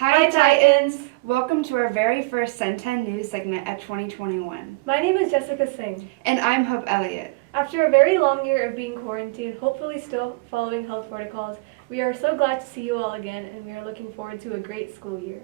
Hi Titans! Welcome to our very first Cen10 news segment at 2021. My name is Jessica Singh. And I'm Hope Elliott. After a very long year of being quarantined, hopefully still following health protocols, we are so glad to see you all again, and we are looking forward to a great school year.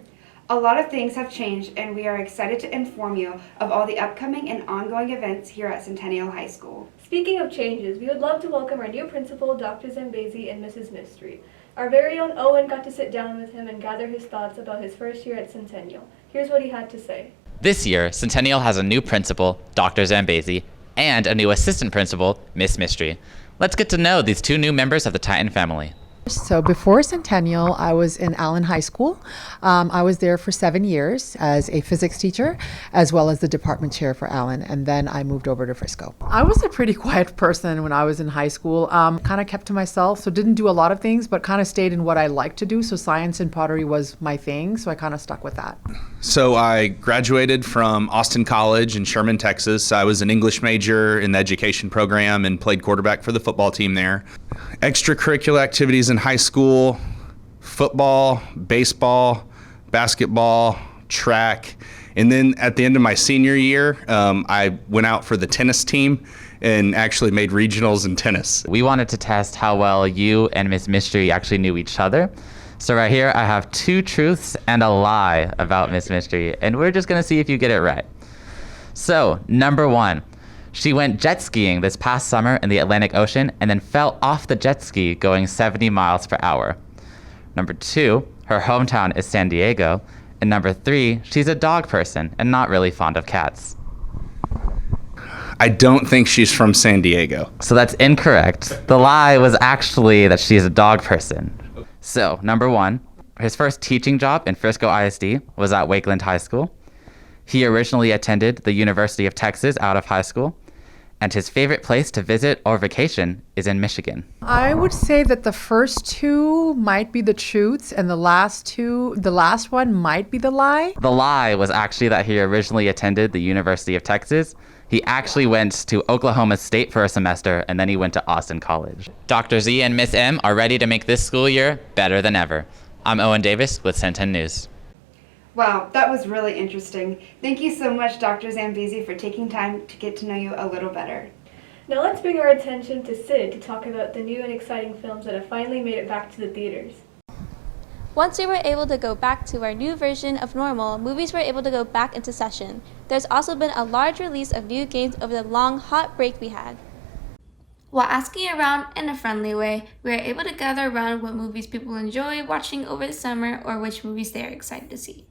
A lot of things have changed, and we are excited to inform you of all the upcoming and ongoing events here at Centennial High School. Speaking of changes, we would love to welcome our new principal, Dr. Zambezi and Mrs. Mystery. Our very own Owen got to sit down with him and gather his thoughts about his first year at Centennial. Here's what he had to say. This year, Centennial has a new principal, Dr. Zambezi, and a new assistant principal, Miss Mystery. Let's get to know these two new members of the Titan family. So before Centennial, I was in Allen High School. I was there for 7 years as a physics teacher, as well as the department chair for Allen, and then I moved over to Frisco. I was a pretty quiet person when I was in high school, kind of kept to myself, so didn't do a lot of things, but kind of stayed in what I liked to do. So science and pottery was my thing, so I kind of stuck with that. So I graduated from Austin College in Sherman, Texas. I was an English major in the education program and played quarterback for the football team there. Extracurricular activities in high school: football, baseball, basketball, track. And then at the end of my senior year, I went out for the tennis team and actually made regionals in tennis. We wanted to test how well you and Miss Mystery actually knew each other. So right here, I have 2 truths and a lie about Miss Mystery, and we're just gonna see if you get it right. So, number 1. She went jet skiing this past summer in the Atlantic Ocean and then fell off the jet ski going 70 miles per hour. Number 2, her hometown is San Diego. And number 3, she's a dog person and not really fond of cats. I don't think she's from San Diego. So that's incorrect. The lie was actually that she's a dog person. So, number 1, his first teaching job in Frisco ISD was at Wakeland High School. He originally attended the University of Texas out of high school. And his favorite place to visit or vacation is in Michigan. I would say that the first 2 might be the truths, and the last one might be the lie. The lie was actually that he originally attended the University of Texas. He actually went to Oklahoma State for a semester, and then he went to Austin College. Dr. Z and Miss M are ready to make this school year better than ever. I'm Owen Davis with Cen10 News. Wow, that was really interesting. Thank you so much, Dr. Zambezi, for taking time to get to know you a little better. Now let's bring our attention to Sid to talk about the new and exciting films that have finally made it back to the theaters. Once we were able to go back to our new version of normal, movies were able to go back into session. There's also been a large release of new games over the long, hot break we had. While asking around in a friendly way, we were able to gather around what movies people enjoy watching over the summer or which movies they are excited to see.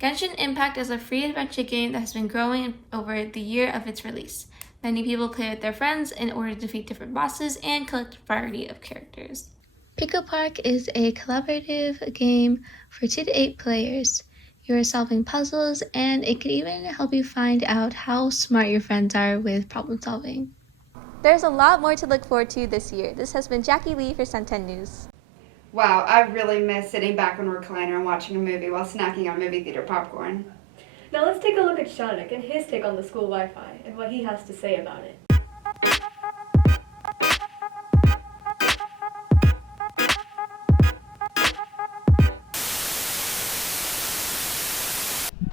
Genshin Impact is a free adventure game that has been growing over the year of its release. Many people play with their friends in order to defeat different bosses and collect a variety of characters. Pico Park is a collaborative game for 2 to 8 players. You are solving puzzles, and it can even help you find out how smart your friends are with problem solving. There's a lot more to look forward to this year. This has been Jackie Lee for Cen10 News. Wow, I really miss sitting back on a recliner and watching a movie while snacking on movie theater popcorn. Now let's take a look at Shanik and his take on the school Wi-Fi and what he has to say about it.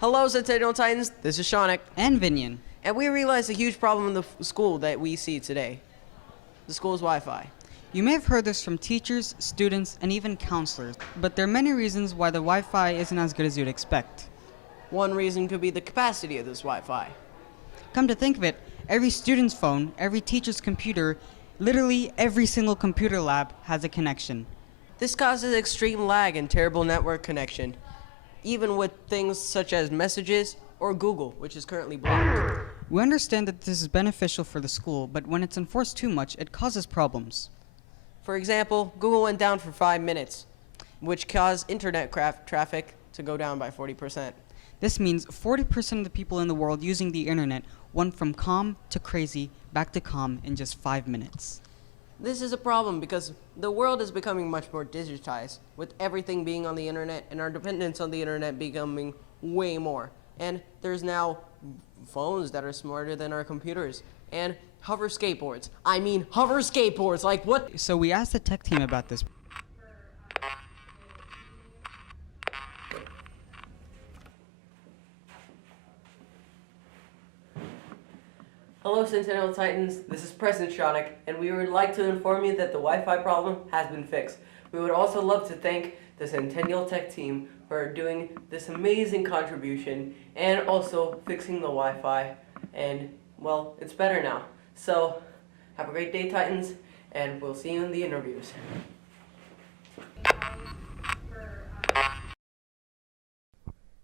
Hello, Cen10 Titans. This is Shaunik. And Vinian. And we realized a huge problem in the school that we see today. The school's Wi-Fi. You may have heard this from teachers, students, and even counselors, but there are many reasons why the Wi-Fi isn't as good as you'd expect. One reason could be the capacity of this Wi-Fi. Come to think of it, every student's phone, every teacher's computer, literally every single computer lab has a connection. This causes extreme lag and terrible network connection, even with things such as messages or Google, which is currently blocked. We understand that this is beneficial for the school, but when it's enforced too much, it causes problems. For example, Google went down for 5 minutes, which caused internet traffic to go down by 40%. This means 40% of the people in the world using the internet went from calm to crazy, back to calm in just 5 minutes. This is a problem because the world is becoming much more digitized, with everything being on the internet and our dependence on the internet becoming way more. And there's now phones that are smarter than our computers, and hover skateboards. I mean hover skateboards, like what? So we asked the tech team about this. Hello, Cen10 Titans. This is President Shaunik, and we would like to inform you that the Wi-Fi problem has been fixed. We would also love to thank the Centennial Tech team for doing this amazing contribution and also fixing the Wi-Fi. And, well, it's better now. So, have a great day, Titans, and we'll see you in the interviews.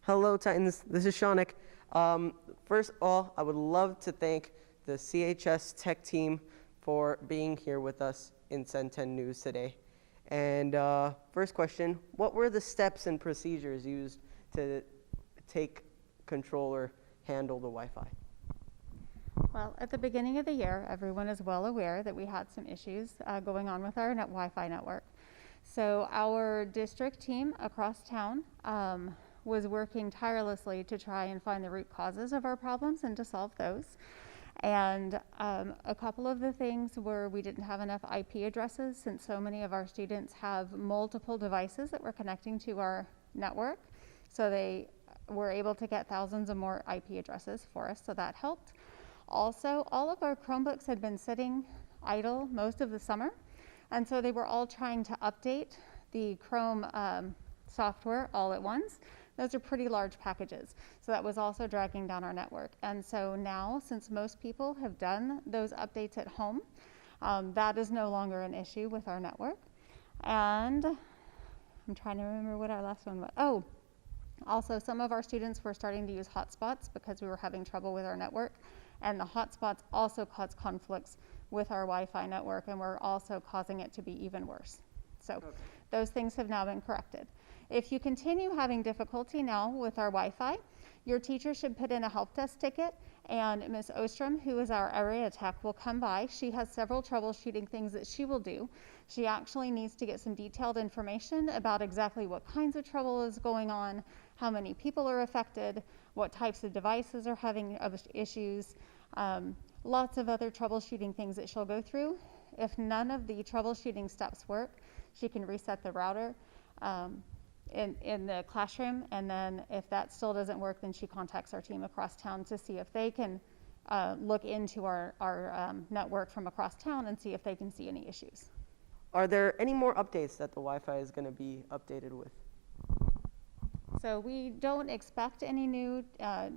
Hello, Titans. This is Shaunik. First of all, I would love to thank the CHS Tech team for being here with us in Cen10 News today. And first question, what were the steps and procedures used to take control or handle the Wi-Fi? Well, at the beginning of the year, everyone is well aware that we had some issues going on with our Wi-Fi network. So our district team across town was working tirelessly to try and find the root causes of our problems and to solve those. And a couple of the things were we didn't have enough IP addresses since so many of our students have multiple devices that were connecting to our network. So they were able to get thousands of more IP addresses for us, so that helped. Also, all of our Chromebooks had been sitting idle most of the summer, and so they were all trying to update the Chrome software all at once. Those are pretty large packages, so that was also dragging down our network. And so now, since most people have done those updates at home, that is no longer an issue with our network. And I'm trying to remember what our last one was. Oh, also some of our students were starting to use hotspots because we were having trouble with our network. And the hotspots also cause conflicts with our Wi-Fi network, and we're also causing it to be even worse. So those things have now been corrected. If you continue having difficulty now with our Wi-Fi, your teacher should put in a help desk ticket, and Ms. Ostrom, who is our area tech, will come by. She has several troubleshooting things that she will do. She actually needs to get some detailed information about exactly what kinds of trouble is going on, how many people are affected, what types of devices are having issues, lots of other troubleshooting things that she'll go through. If none of the troubleshooting steps work, she can reset the router in the classroom, and then if that still doesn't work, then she contacts our team across town to see if they can look into our network from across town and see if they can see any issues. Are there any more updates that the Wi-Fi is going to be updated with? So we don't expect any new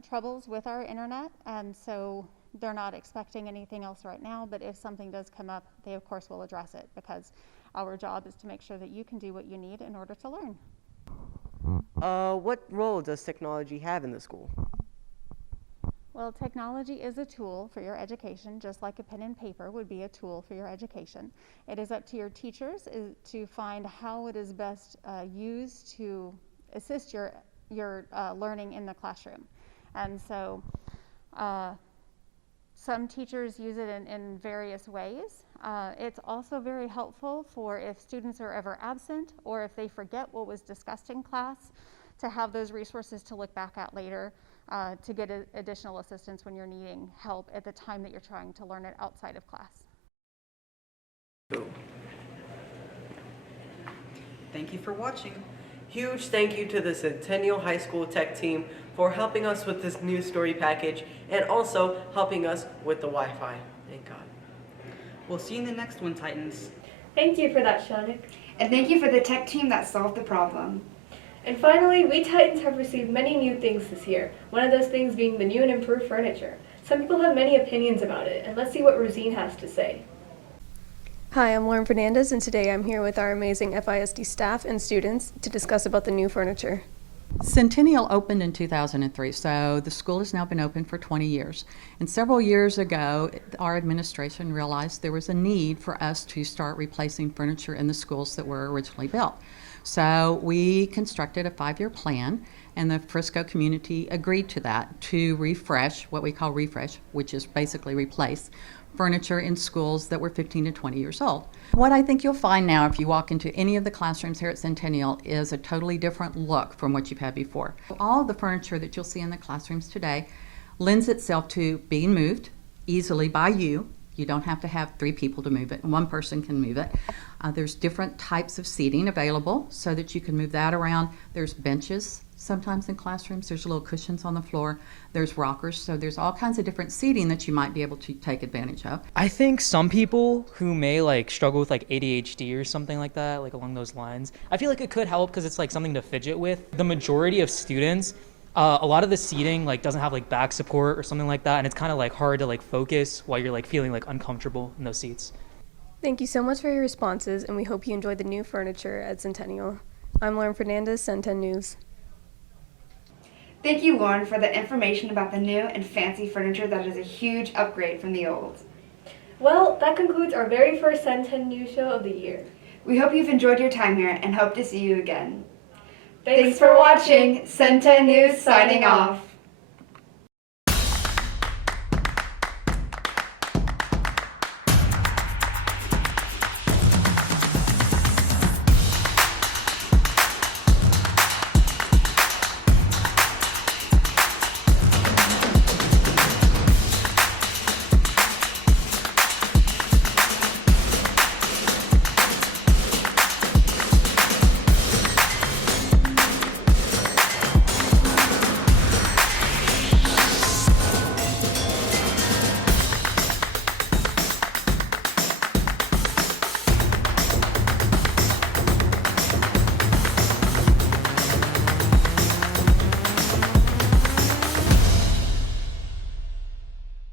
troubles with our internet, and so they're not expecting anything else right now, but if something does come up, they of course will address it, because our job is to make sure that you can do what you need in order to learn. What role does technology have in the school? Well, technology is a tool for your education, just like a pen and paper would be a tool for your education. It is up to your teachers to find how it is best used to assist your learning in the classroom. And so some teachers use it in various ways. It's also very helpful for if students are ever absent or if they forget what was discussed in class, to have those resources to look back at later to get additional assistance when you're needing help at the time that you're trying to learn it outside of class. Thank you for watching. Huge thank you to the Centennial High School Tech team for for helping us with this new story package and also helping us with the Wi-Fi. Thank God. We'll see you in the next one, Titans. Thank you for that, Shanik. And thank you for the tech team that solved the problem. And finally, we Titans have received many new things this year, one of those things being the new and improved furniture. Some people have many opinions about it, and let's see what Rosine has to say. Hi, I'm Lauren Fernandez, and today I'm here with our amazing FISD staff and students to discuss about the new furniture. Centennial opened in 2003, so the school has now been open for 20 years. And several years ago, our administration realized there was a need for us to start replacing furniture in the schools that were originally built. So we constructed a 5-year plan, and the Frisco community agreed to that, to refresh, what we call refresh, which is basically replace furniture in schools that were 15 to 20 years old. What I think you'll find now if you walk into any of the classrooms here at Centennial is a totally different look from what you've had before. All of the furniture that you'll see in the classrooms today lends itself to being moved easily by you. You don't have to have 3 people to move it. One person can move it. There's different types of seating available so that you can move that around. There's benches sometimes in classrooms. There's little cushions on the floor. There's rockers. So there's all kinds of different seating that you might be able to take advantage of. I think some people who may struggle with ADHD or something like that, along those lines, I feel like it could help because it's something to fidget with. The majority of students, a lot of the seating doesn't have back support or something like that, and it's kind of hard to focus while you're feeling uncomfortable in those seats. Thank you so much for your responses, and we hope you enjoy the new furniture at Centennial. I'm Lauren Fernandez, Cen10 News. Thank you, Lauren, for the information about the new and fancy furniture that is a huge upgrade from the old. Well, that concludes our very first Cen10 News Show of the year. We hope you've enjoyed your time here and hope to see you again. Thanks for watching. Cen10 News signing off.